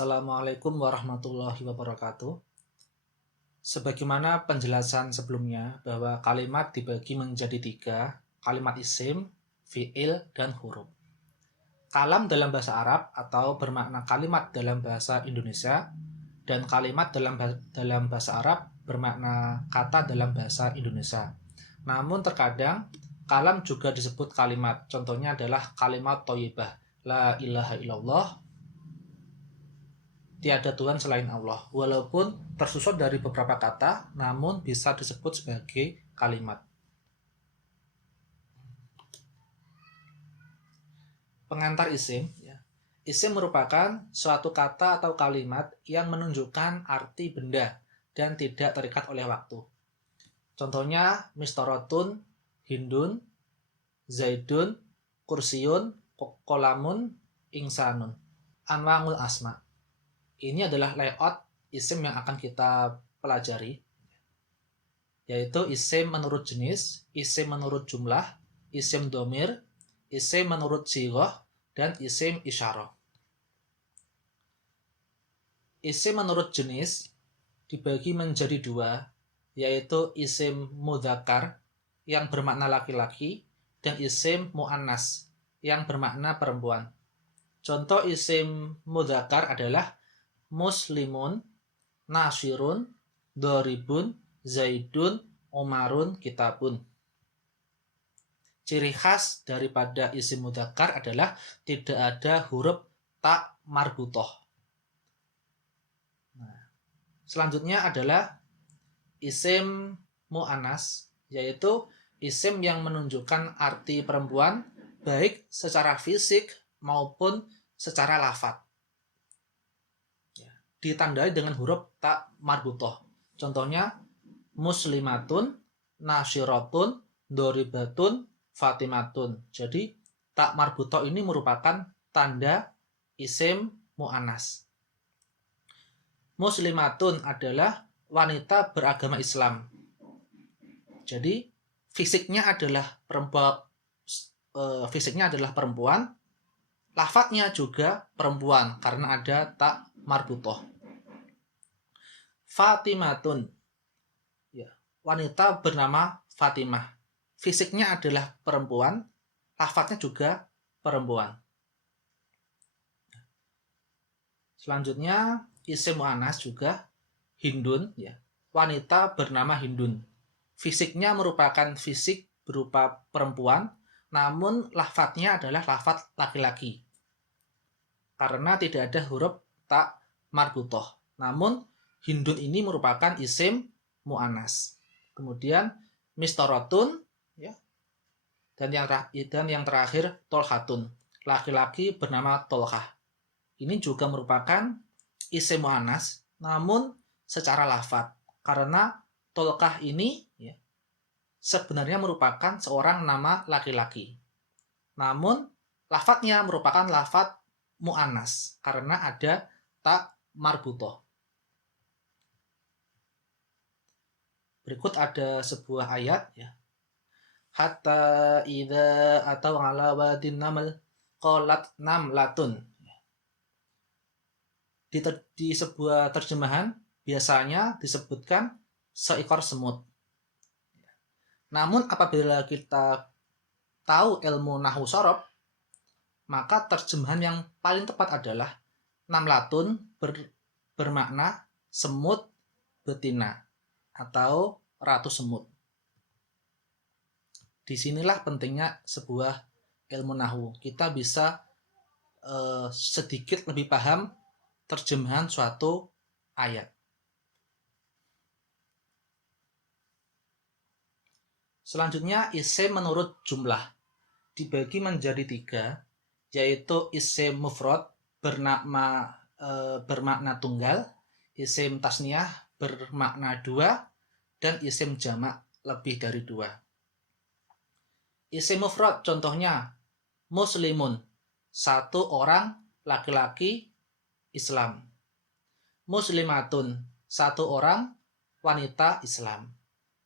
Assalamualaikum warahmatullahi wabarakatuh. Sebagaimana penjelasan sebelumnya bahwa kalimat dibagi menjadi tiga, kalimat isim, fi'il, dan huruf. Kalam dalam bahasa Arab atau bermakna kalimat dalam bahasa Indonesia, dan kalimat dalam bahasa Arab bermakna kata dalam bahasa Indonesia. Namun terkadang kalam juga disebut kalimat. Contohnya adalah kalimat thayyibah, la ilaha illallah, tiada Tuhan selain Allah. Walaupun tersusun dari beberapa kata, namun bisa disebut sebagai kalimat. Pengantar isim. Isim merupakan suatu kata atau kalimat yang menunjukkan arti benda dan tidak terikat oleh waktu. Contohnya mistorotun, hindun, zaidun, kursiun, kolamun, ingsanun. Anwa'ul asma. Ini adalah layout isim yang akan kita pelajari, yaitu isim menurut jenis, isim menurut jumlah, isim domir, isim menurut sighah, dan isim isyarah. Isim menurut jenis dibagi menjadi dua, yaitu isim mudzakkar yang bermakna laki-laki dan isim muannas yang bermakna perempuan. Contoh isim mudzakkar adalah muslimun, nasirun, doribun, zaidun, umarun, kitabun. Ciri khas daripada isim mudzakkar adalah tidak ada huruf ta marbutoh. Selanjutnya adalah isim mu'annas, yaitu isim yang menunjukkan arti perempuan baik secara fisik maupun secara lafadz. Ditandai dengan huruf ta marbutoh. Contohnya muslimatun, nasyiratun, doribatun, fatimatun. Jadi ta marbutoh ini merupakan tanda isim mu'annas. Muslimatun adalah wanita beragama Islam. Jadi fisiknya adalah perempuan, lafadznya juga perempuan karena ada ta marbutoh. Fatimatun, wanita bernama Fatimah. Fisiknya adalah perempuan, lafadznya juga perempuan. Selanjutnya isim mu'annas juga hindun, wanita bernama Hindun. Fisiknya merupakan fisik berupa perempuan, namun lafadznya adalah lafadz laki-laki karena tidak ada huruf ta marbutoh. Namun hindun ini merupakan isim mu'annas. Kemudian mistorotun, dan yang terakhir tolhatun, laki-laki bernama Tolhah. Ini juga merupakan isim mu'annas, namun secara lafadz karena Tolhah ini sebenarnya merupakan seorang nama laki-laki. Namun lafadznya merupakan lafadz mu'annas karena ada ta marbutoh. Berikut ada sebuah ayat, hatta idza atau ala wadin namal qalat namlatun. Di sebuah terjemahan biasanya disebutkan seekor semut. Namun apabila kita tahu ilmu nahwu shorof, maka terjemahan yang paling tepat adalah namlatun bermakna semut betina atau ratu semut. Disinilah pentingnya sebuah ilmu nahwu. Kita bisa sedikit lebih paham terjemahan suatu ayat. Selanjutnya isim menurut jumlah dibagi menjadi tiga, yaitu isim mufrad bermakna tunggal, isim tasniyah bermakna dua, dan isim jamak lebih dari dua. Isim mufrad contohnya muslimun, satu orang laki-laki Islam. Muslimatun, satu orang wanita Islam.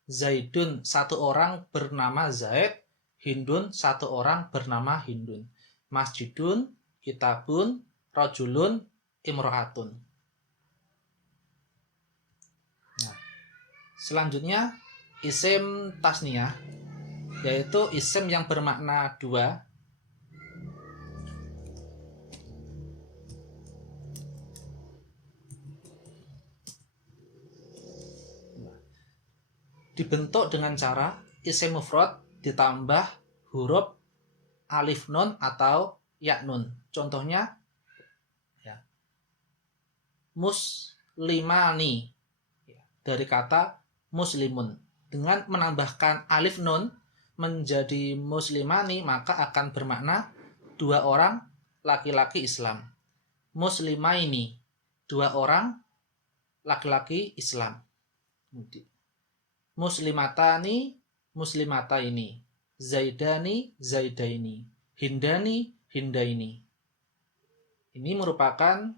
Zaidun, satu orang bernama Zaid. Hindun, satu orang bernama Hindun. Masjidun, kitabun, rajulun, imro'atun. Nah, selanjutnya isim tasniyah, yaitu isim yang bermakna dua. Dibentuk dengan cara isim mufrad ditambah huruf alif nun atau ya nun. Contohnya ya, muslimani, dari kata muslimun. Dengan menambahkan alif nun menjadi muslimani, maka akan bermakna dua orang laki-laki Islam. Muslimaini, dua orang laki-laki Islam. Muslimatani, muslimataini. Zaidani, zaidaini. Hindani, hindaini. Ini merupakan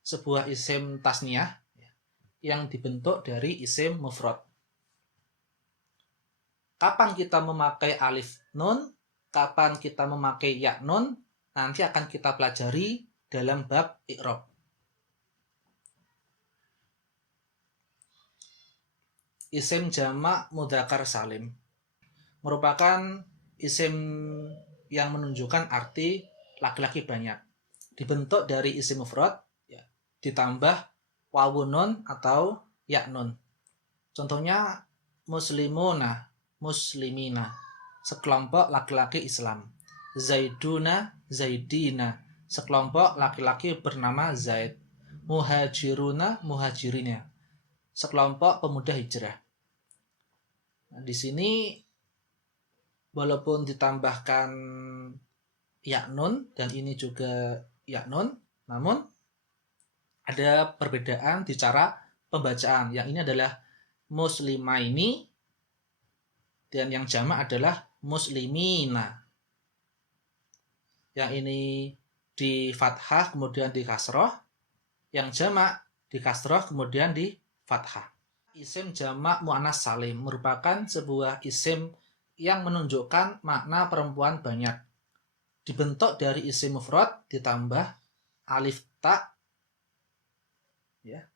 sebuah isim tasniyah yang dibentuk dari isim mufrad. Kapan kita memakai alif nun, kapan kita memakai ya nun, nanti akan kita pelajari dalam bab i'rab. Isim jamak mudzakkar salim merupakan isim yang menunjukkan arti laki-laki banyak. Dibentuk dari isim mufrad ditambah wawun nun atau ya nun. Contohnya muslimuna, muslimina, sekelompok laki-laki Islam. Zaiduna, zaidina, sekelompok laki-laki bernama Zaid. Muhajiruna, muhajirina, sekelompok pemuda hijrah. Nah, di sini walaupun ditambahkan ya nun dan ini juga ya nun, namun ada perbedaan di cara pembacaan. Yang ini adalah muslimaini dan yang jamak adalah muslimina. Yang ini di fathah kemudian di kasroh, yang jamak di kasroh kemudian di fathah. Isim jamak muannas salim merupakan sebuah isim yang menunjukkan makna perempuan banyak. Dibentuk dari isim mufrad ditambah alif ta. Ya.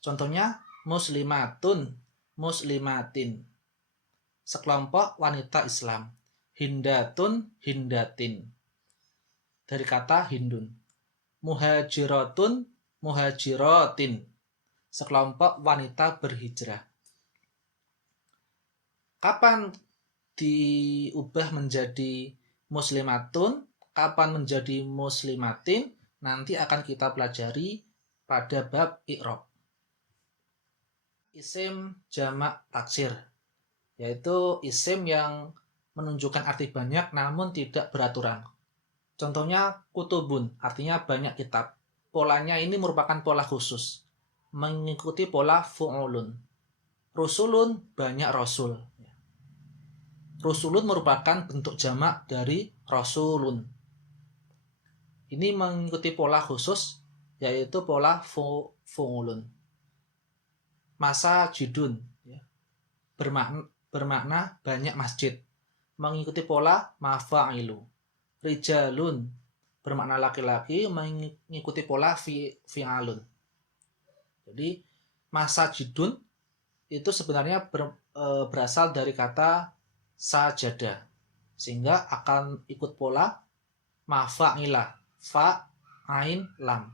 Contohnya muslimatun, muslimatin, sekelompok wanita Islam. Hindatun, hindatin, dari kata hindun. Muhajiratun, muhajiratin, sekelompok wanita berhijrah. Kapan diubah menjadi muslimatun, kapan menjadi muslimatin, nanti akan kita pelajari pada bab i'rab. Isim jamak taksir, yaitu isim yang menunjukkan arti banyak namun tidak beraturan. Contohnya kutubun, artinya banyak kitab. Polanya ini merupakan pola khusus, mengikuti pola fu'ulun. Rusulun, banyak rasul. Rusulun merupakan bentuk jamak dari rasulun. Ini mengikuti pola khusus, yaitu pola fu'ulun. Masa jidun, bermakna banyak masjid, mengikuti pola mafa'ilu. Rijalun, bermakna laki-laki, mengikuti pola fi'alun. Jadi masa jidun itu sebenarnya berasal dari kata sajada, sehingga akan ikut pola mafa'ila, fa, ain, lam,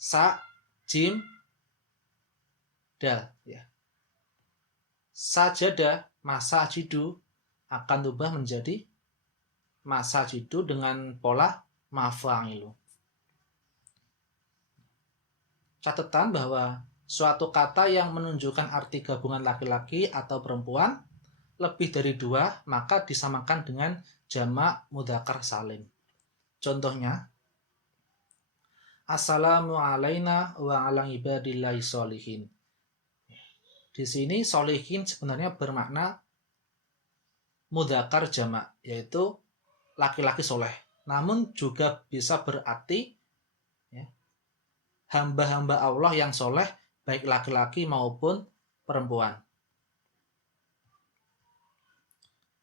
sa, jim, dal. Sajada, masa jidu akan berubah menjadi masa jidu dengan pola mafa'ilu. Catatan bahwa suatu kata yang menunjukkan arti gabungan laki-laki atau perempuan lebih dari dua, maka disamakan dengan jamak mudzakkar salim. Contohnya, assalamu alaina wa ala ibadillahi sholihin. Di sini sholihin sebenarnya bermakna mudzakkar jamak, yaitu laki-laki soleh. Namun juga bisa berarti hamba-hamba Allah yang soleh, baik laki-laki maupun perempuan.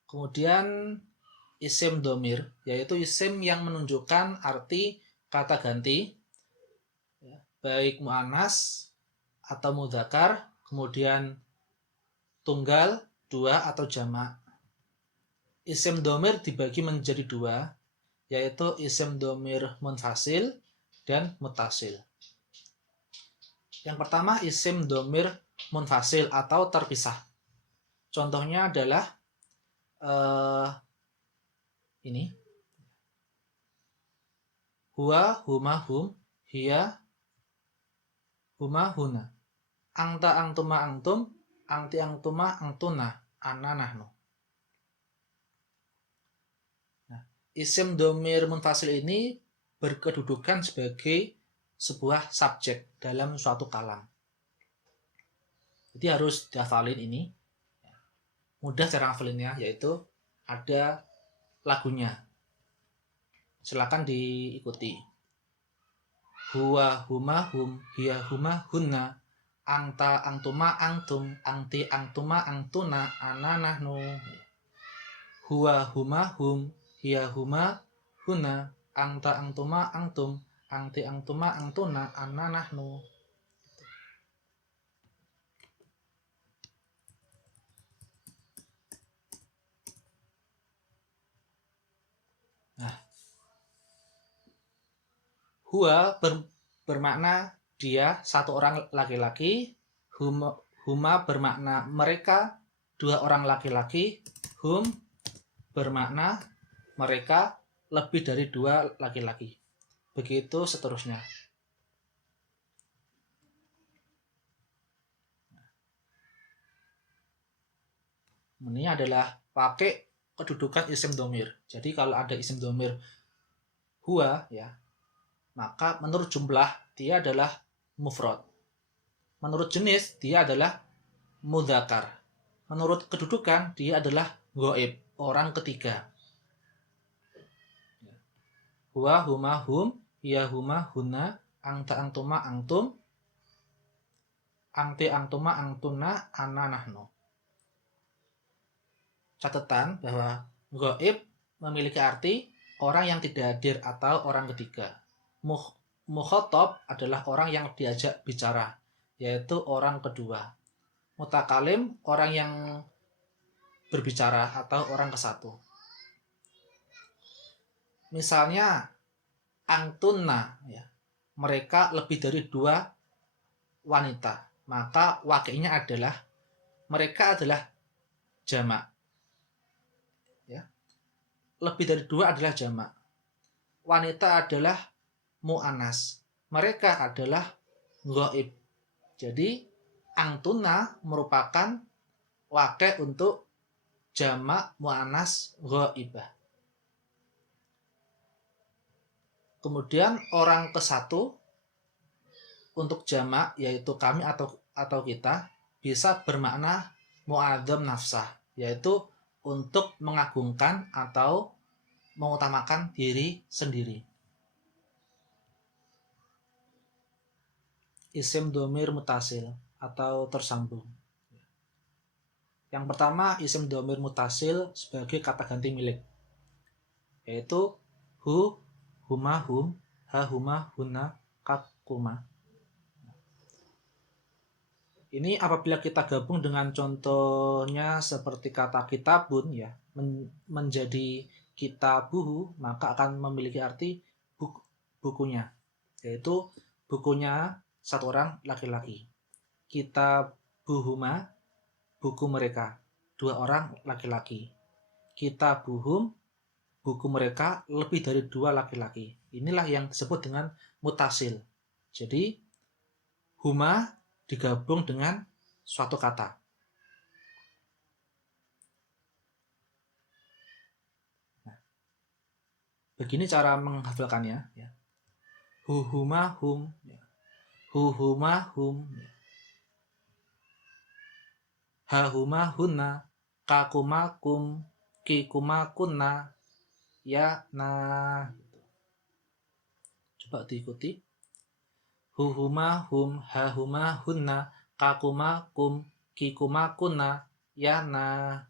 Kemudian isim domir, yaitu isim yang menunjukkan arti kata ganti, baik mu'annas atau mudzakkar, kemudian tunggal, dua atau jamak. Isim dhamir dibagi menjadi dua, yaitu isim dhamir munfasil dan muttasil. Yang pertama isim dhamir munfasil atau terpisah. Contohnya adalah ini. Huwa, huma, hum, hiya, huma, huna. Anta, antuma, antum, anti, antuma, antuna, ana, nahnu. Nah, isim dhamir munfasil ini berkedudukan sebagai sebuah subjek dalam suatu kalam. Jadi harus dihafalin ini. Mudah cara hafalinnya, yaitu ada lagunya. Silakan diikuti. Huwa, huma, hum, hiya, huma, hunna, anta, antuma, antum, anti, antuma, antuna, ana, nahnu. Huwa, huma, hum, hiya, huma, hunna, anta, antuma, antum, anti, antuma, antuna, ana, nahnu. Nah, huwa bermakna dia, satu orang laki-laki. Huma bermakna mereka, dua orang laki-laki. Hum bermakna mereka, lebih dari dua laki-laki. Begitu seterusnya. Ini adalah pakai kedudukan isim dhamir. Jadi kalau ada isim dhamir huwa, ya, maka menurut jumlah dia adalah mufrad. Menurut jenis dia adalah mudzakkar. Menurut kedudukan dia adalah ghaib, orang ketiga. Huwa, huma, hum, hiya, huma, hunna, anta, antuma, antum, anti, antuma, antuna, ana, nahnu. Catatan bahwa ghaib memiliki arti orang yang tidak hadir atau orang ketiga. Mukhatab adalah orang yang diajak bicara, yaitu orang kedua. Mutakalim orang yang berbicara atau orang kesatu. Misalnya antunna, ya, mereka lebih dari dua wanita, maka wakilnya adalah mereka adalah jamak. Ya, lebih dari dua adalah jamak. Wanita adalah mu'annas, mereka adalah ghaib. Jadi antuna merupakan wakil untuk jamak mu'annas ghaibah. Kemudian orang kesatu untuk jamak, yaitu kami atau kita, bisa bermakna mu'adzam nafsah, yaitu untuk mengagungkan atau mengutamakan diri sendiri. Isim dhamir muttasil atau tersambung. Yang pertama isim dhamir muttasil sebagai kata ganti milik, yaitu hu, huma, hum, ha, huma, hunna, kakuma. Ini apabila kita gabung dengan contohnya seperti kata kitabun, ya, menjadi kitabuhu, maka akan memiliki arti bukunya, yaitu bukunya satu orang laki-laki. Kitabuhuma, buku mereka, dua orang laki-laki. Kitabuhum, buku mereka, lebih dari dua laki-laki. Inilah yang disebut dengan mutasil. Jadi huma digabung dengan suatu kata. Nah, begini cara menghafalkannya, ya. Huhuma hum, ya. Huhuma hum, ya. Hahuma hunna, kakuma kum, kikuma kunna, ya nah. Coba diikuti. Huhuma hum, hahuma hunna, kakuma kum, kikuma kunna, ya nah.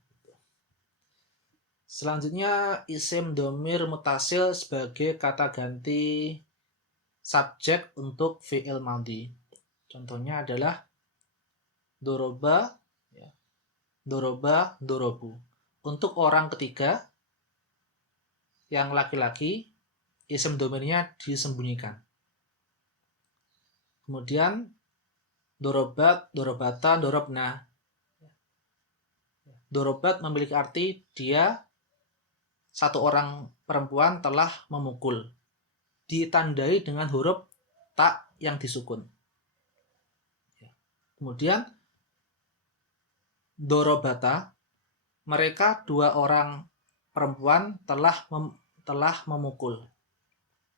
Selanjutnya isim dhamir mutasil sebagai kata ganti subjek untuk fi'il madhi. Contohnya adalah doroba, ya, doroba, dorobu. Untuk orang ketiga yang laki-laki, isim domirnya disembunyikan. Kemudian dorobat, dorobata, dorobna. Dorobat memiliki arti dia satu orang perempuan telah memukul, ditandai dengan huruf ta yang disukun. Kemudian dorobata, mereka dua orang perempuan telah memukul,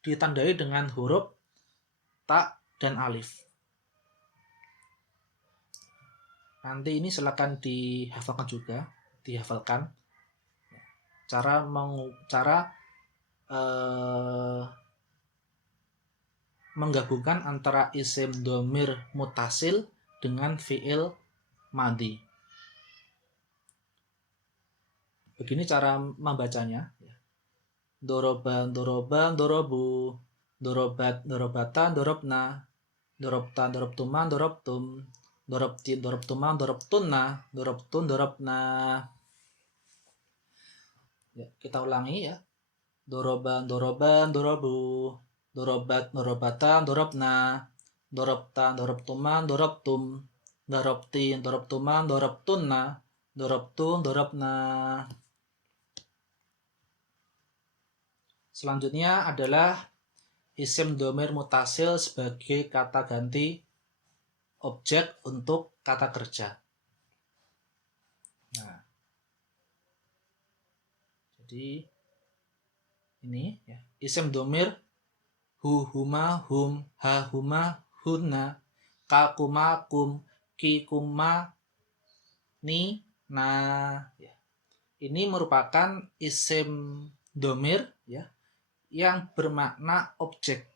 ditandai dengan huruf ta dan alif. Nanti ini silakan dihafalkan juga, dihafalkan cara menggabungkan antara isim domir mutasil dengan fi'il madhi. Begini cara membacanya. Doroba, doroba, dorobu, dorobat, dorobata, dorobna, dorobta, dorobtuma, dorobtum, dorobtin, dorobtuma, dorobtunna, dorobtun, dorobna. Ya, kita ulangi ya. Doroban, doroban, dorobu, dorobat, dorobata, dorobna, dorobta, dorobtuma, dorobtum, dorobtin, dorobtuma, dorobtunna, dorobtun, dorobna. Selanjutnya adalah isim domir mutasil sebagai kata ganti objek untuk kata kerja. Nah, jadi ini ya, isim domir hu, huma, hum, ha, huma, hunna, ka, kuma, kum, ki, kuma, ni, na. Ya. Ini merupakan isim domir ya, yang bermakna objek,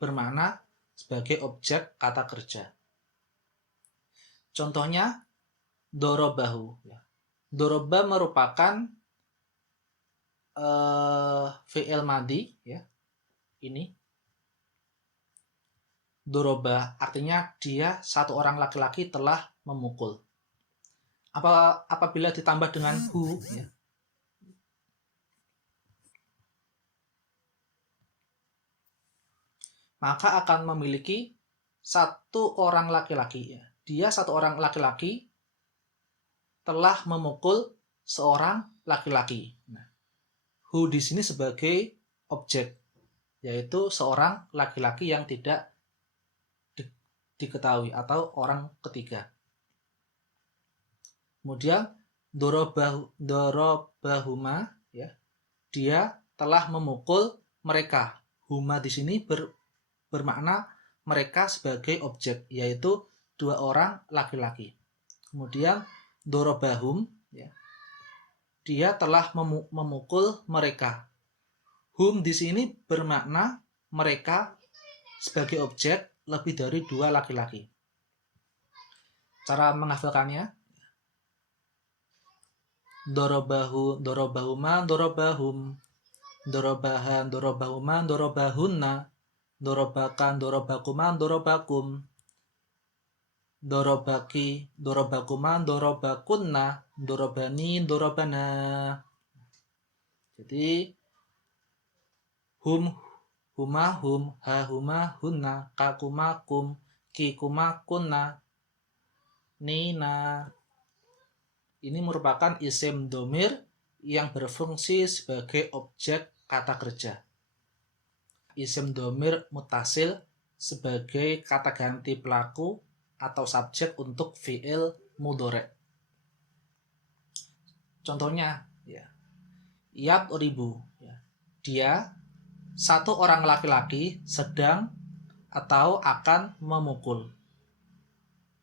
bermakna sebagai objek kata kerja. Contohnya dorobahu. Doroba merupakan fi'il madhi ya. Ini doroba artinya dia satu orang laki-laki telah memukul. Apabila ditambah dengan hu ya, maka akan memiliki satu orang laki-laki ya. Dia satu orang laki-laki telah memukul seorang laki-laki. Nah, hu di sini sebagai objek, yaitu seorang laki-laki yang tidak diketahui atau orang ketiga. Kemudian dorobahuma ya, dia telah memukul mereka. Huma di sini bermakna mereka sebagai objek, yaitu dua orang laki-laki. Kemudian dorobahum ya, dia telah memukul mereka. Hum di sini bermakna mereka sebagai objek lebih dari dua laki-laki. Cara menghafalkannya: dorobahu, dorobahuma, dorobahum, dorobahan, dorobahuma, dorobahunna, dorobakan, dorobakuma, dorobakum, dorobaki, dorobakuma, dorobakunna, dorobani, dorobana. Jadi hum, huma, hum, ha, huma, hunna, ka, kuma, kum, ki, kuma, kunna, ni, na. Ini merupakan isim domir yang berfungsi sebagai objek kata kerja. Isim domir mutasil sebagai kata ganti pelaku atau subjek untuk fi'il mudhari'. Contohnya ya, yadribu ya, dia satu orang laki-laki sedang atau akan memukul.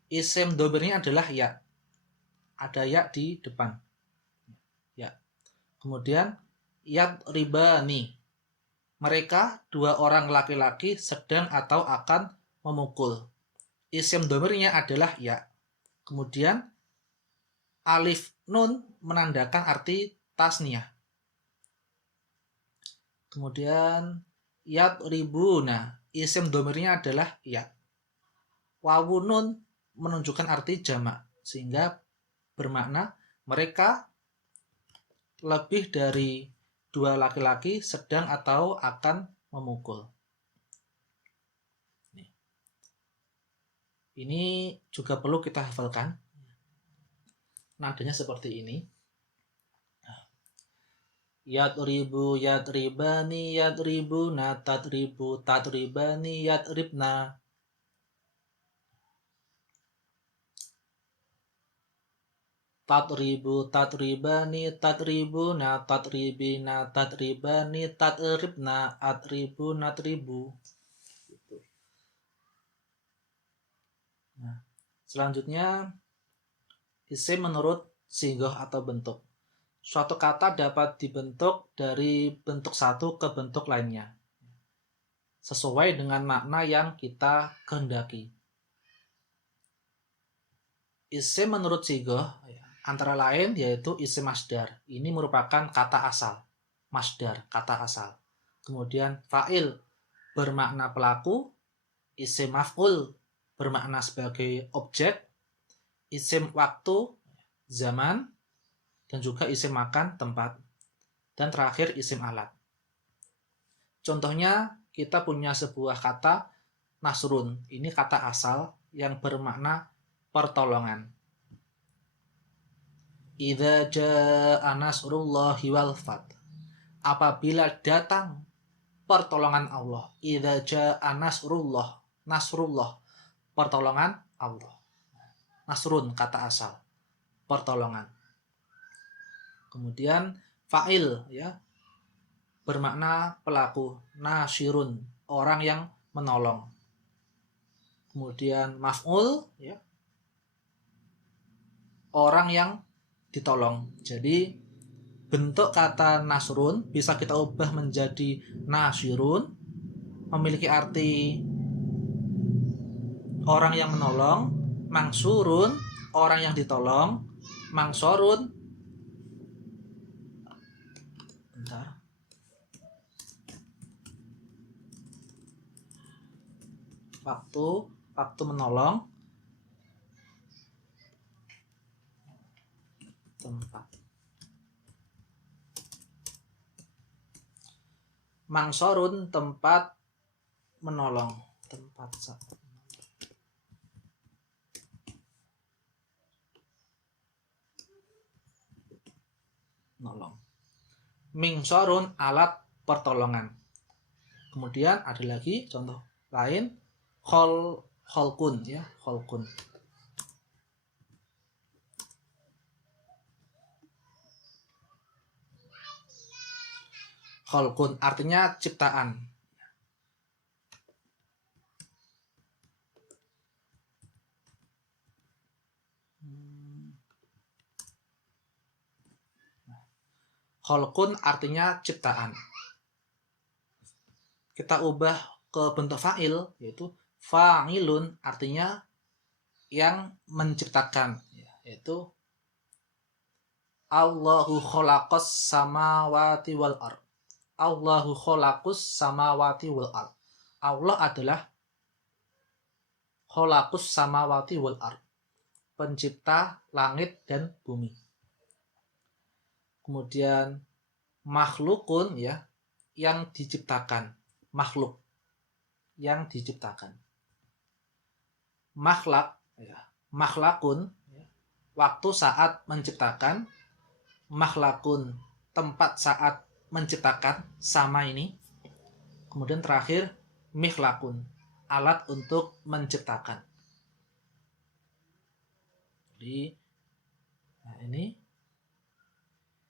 Isim domirnya adalah ya, ada ya di depan ya. Kemudian yadribani, mereka dua orang laki-laki sedang atau akan memukul. Isim domirnya adalah ya. Kemudian alif nun menandakan arti tasniyah. Kemudian Yadribuna, isim domirnya adalah ya. Wawu nun menunjukkan arti jamak, sehingga bermakna mereka lebih dari dua laki-laki sedang atau akan memukul. Ini juga perlu kita hafalkan. Nadanya seperti ini. Yadribu, yadribani, yadribuna, tadribu, tadribani, yadribna. Tadribu, tadribani, tadribuna, tadribina, tadribani, tadribna, atribu, natribu. Nah, selanjutnya isim menurut sighah atau bentuk. Suatu kata dapat dibentuk dari bentuk satu ke bentuk lainnya, sesuai dengan makna yang kita kehendaki. Isim menurut sighah antara lain yaitu isim masdar. Ini merupakan kata asal. Masdar, kata asal. Kemudian fa'il bermakna pelaku, isim maf'ul bermakna sebagai objek, isim waktu, zaman, dan juga isim makan, tempat, dan terakhir isim alat. Contohnya kita punya sebuah kata nasrun. Ini kata asal yang bermakna pertolongan. Idza jaa nasrullahi wal fath. Apabila datang pertolongan Allah. Idza jaa nasrullah, pertolongan Allah. Nasrun kata asal, pertolongan. Kemudian fa'il ya, bermakna pelaku, nasirun, orang yang menolong. Kemudian maf'ul ya, orang yang ditolong. Jadi bentuk kata nasrun bisa kita ubah menjadi nasirun, memiliki arti orang yang menolong, mangsurun, orang yang ditolong, mangsorun, waktu menolong, tempat. Mangsorun, tempat menolong, tempat menolong. Mingsorun, alat pertolongan. Kemudian ada lagi contoh lain, kholkun ya, kholkun. Kholkun artinya ciptaan. Kholkun artinya ciptaan. Kita ubah ke bentuk fa'il, yaitu fa'ilun artinya yang menciptakan, yaitu Allahu khalaqas samawati wal ard. Allahu khalaqus samawati wal ard. Allah adalah khalaqus samawati wal ard, pencipta langit dan bumi. Kemudian makhlukun ya, yang diciptakan, makhluk yang diciptakan. Makhlak ya, makhlakun ya, waktu saat menciptakan, makhlakun tempat saat menciptakan, sama ini. Kemudian terakhir mikhlakun, alat untuk menciptakan. Jadi nah ini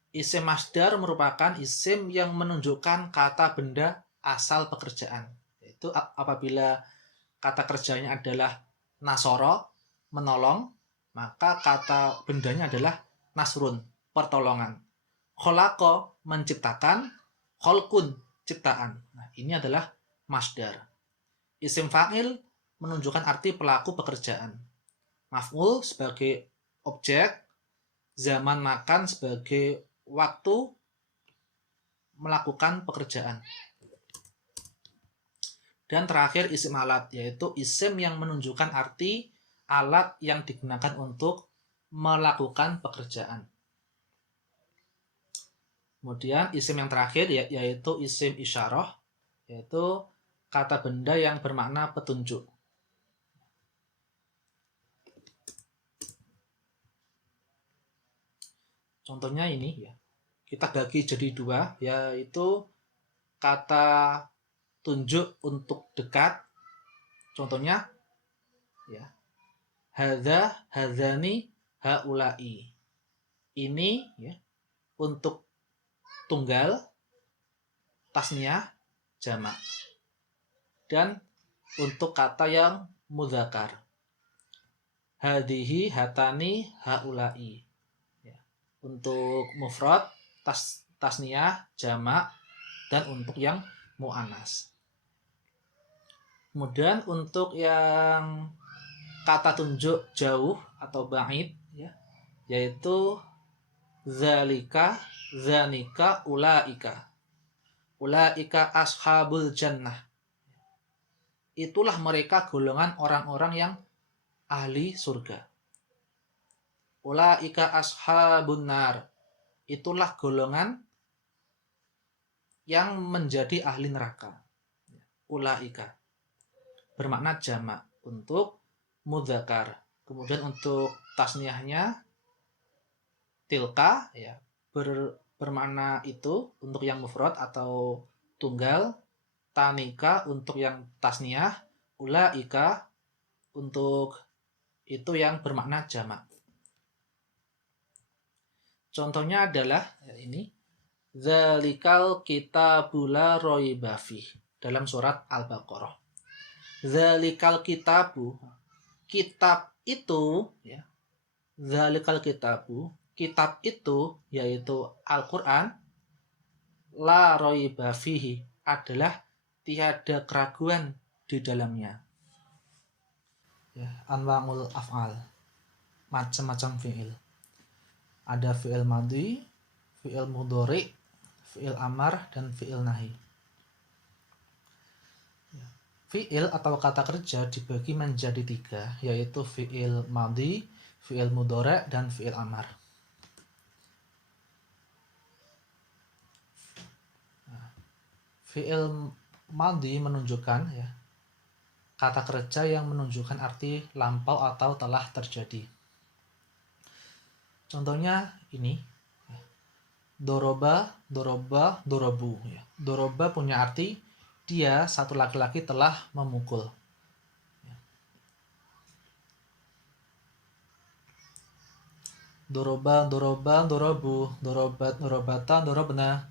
isim masdar merupakan isim yang menunjukkan kata benda asal pekerjaan. Itu apabila kata kerjanya adalah nasoro, menolong, maka kata bendanya adalah nasrun, pertolongan. Kholako, menciptakan, kholkun, ciptaan. Nah, ini adalah masdar. Isim fa'il menunjukkan arti pelaku pekerjaan. Maf'ul sebagai objek, zaman makan sebagai waktu melakukan pekerjaan. Dan terakhir isim alat, yaitu isim yang menunjukkan arti alat yang digunakan untuk melakukan pekerjaan. Kemudian isim yang terakhir yaitu isim isyarah, yaitu kata benda yang bermakna petunjuk. Contohnya ini ya, kita bagi jadi dua, yaitu kata tunjuk untuk dekat. Contohnya ya, hadza, hadzani, haulai. Ini ya untuk tunggal, tasniah, jamak. Dan untuk kata yang mudzakkar, hadihi, hatani, haulai. Ya. Untuk mufrad, tasniah, jamak, dan untuk yang muannas. Kemudian untuk yang kata tunjuk jauh atau ba'id ya, yaitu zalika, zanika, ulaika. Ulaika ashabul jannah. Itulah mereka golongan orang-orang yang ahli surga. Ulaika ashabun nar. Itulah golongan yang menjadi ahli neraka. Ulaika bermakna jamak untuk mudzakkar. Kemudian untuk tasniahnya tilka ya, bermakna itu untuk yang mufrad atau tunggal, tanika untuk yang tasniah, ulaika untuk itu yang bermakna jamak. Contohnya adalah ya ini, zalikal kitabul la raiba fih dalam surat Al-Baqarah. Zalikal kitabu, kitab itu ya, zalikal kitabu, kitab itu yaitu Al-Qur'an, la raiba fihi adalah tiada keraguan di dalamnya. Ya, anwa'ul af'al, macam-macam fi'il. Ada fi'il madhi, fi'il mudhari, fi'il amar, dan fi'il nahi. Fi'il atau kata kerja dibagi menjadi 3, yaitu fi'il madhi, fi'il mudhari, dan fi'il amar. Fi'il madhi menunjukkan ya, kata kerja yang menunjukkan arti lampau atau telah terjadi. Contohnya ini, doroba, doroba, dorobu. Doroba punya arti dia, satu laki-laki, telah memukul. Doroba, doroba, dorobu, dorobat, dorobata, dorobna,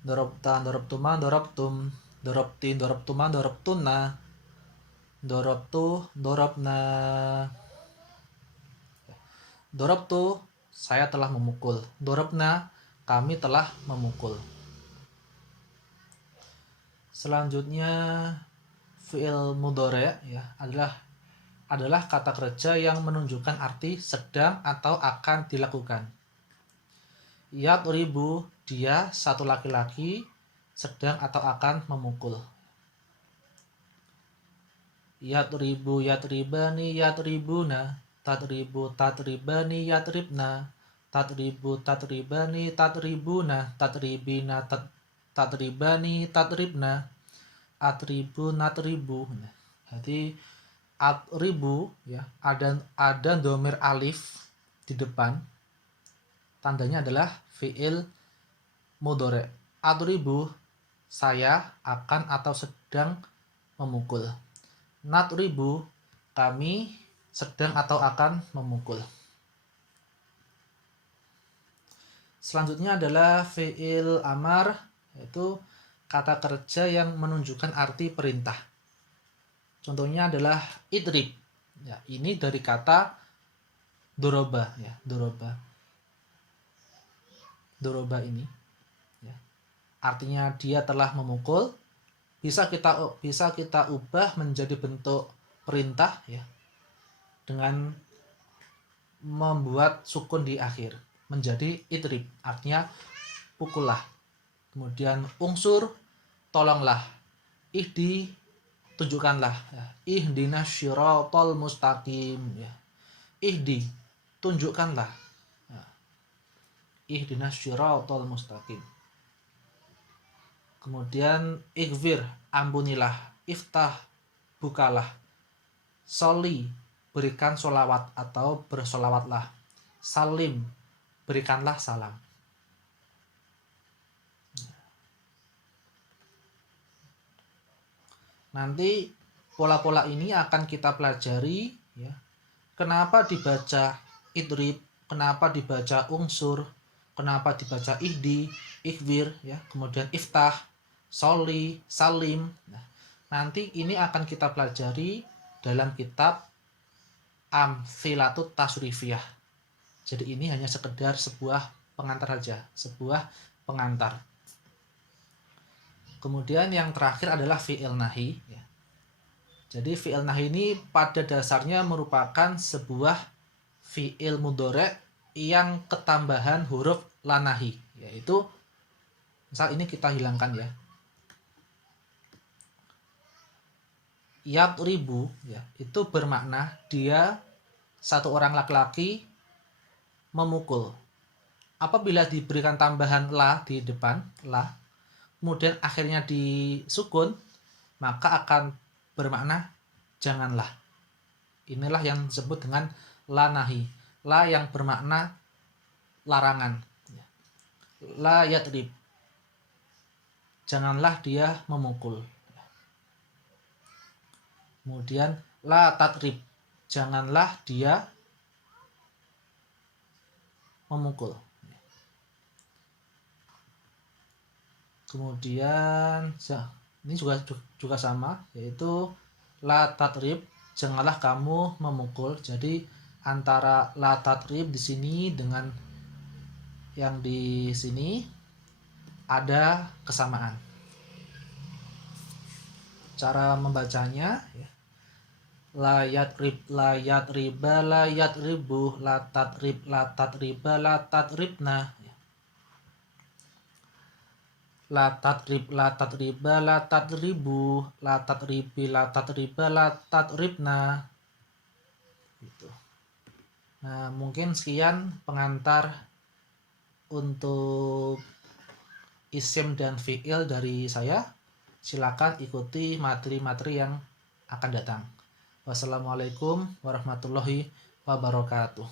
dorobta, dorobtuma, dorobtum, dorobti, dorobtuma, dorobtuna, dorobtu, dorobna. Dorobtu, saya telah memukul. Dorobna, kami telah memukul. Selanjutnya fi'il mudhari ya adalah kata kerja yang menunjukkan arti sedang atau akan dilakukan. Yadribu, dia, satu laki-laki, sedang atau akan memukul. Yadribu, yadribani, yadribuna, tadribu, tadribani, yadribna, tadribu, tadribani, tadribuna, tadribina, tadribani, tadribna, atribu, natribu. Jadi atribu ya, ada dhamir alif di depan, tandanya adalah fi'il mudhari. Atribu, saya akan atau sedang memukul. Natribu, kami sedang atau akan memukul. Selanjutnya adalah fi'il amar, yaitu kata kerja yang menunjukkan arti perintah. Contohnya adalah idrib. Ya, ini dari kata doroba ya, doroba. Doroba ini ya, artinya dia telah memukul. Bisa kita ubah menjadi bentuk perintah ya, dengan membuat sukun di akhir menjadi idrib, artinya pukullah. Kemudian unsur, tolonglah. Ihdi, tunjukkanlah, ya. Ihdinas syiratal mustaqim, ya. Ihdi, tunjukkanlah, ya. Ihdinas syiratal mustaqim. Kemudian ighfir, ampunilah. Iftah, bukalah. Soli, berikan sholawat atau bersolawatlah. Salim, berikanlah salam. Nanti pola-pola ini akan kita pelajari, ya. Kenapa dibaca idrib, kenapa dibaca unsur, kenapa dibaca ihdi, ikhbir, ya. Kemudian iftah, soli, salim. Nah, nanti ini akan kita pelajari dalam kitab Amthilatut Tasrifiyah. Jadi ini hanya sekedar sebuah pengantar saja, sebuah pengantar. Kemudian yang terakhir adalah fi'il nahi, ya. Jadi fi'il nahi ini pada dasarnya merupakan sebuah fi'il mudhari' yang ketambahan huruf la nahi, yaitu misal ini kita hilangkan, ya. Yadribu, ya, itu bermakna dia satu orang laki-laki memukul. Apabila diberikan tambahan la di depan, la, kemudian akhirnya disukun, maka akan bermakna janganlah. Inilah yang disebut dengan la nahi. La yang bermakna larangan. La yadrib, janganlah dia memukul. Kemudian la tatrib, janganlah dia memukul. Kemudian ini juga sama, yaitu la tatrib, janganlah kamu memukul. Jadi antara la tatrib di sini dengan yang di sini ada kesamaan. Cara membacanya, ya. La yadrib, la yadriba, la yadribu, la tatrib, la tatriba, la tatribna. La tatrib, la tatriba, la tatribu, la tatribi, la tatriba, la tatribna. Gitu. Nah, mungkin sekian pengantar untuk isim dan fi'il dari saya. Silakan ikuti materi-materi yang akan datang. Wassalamualaikum warahmatullahi wabarakatuh.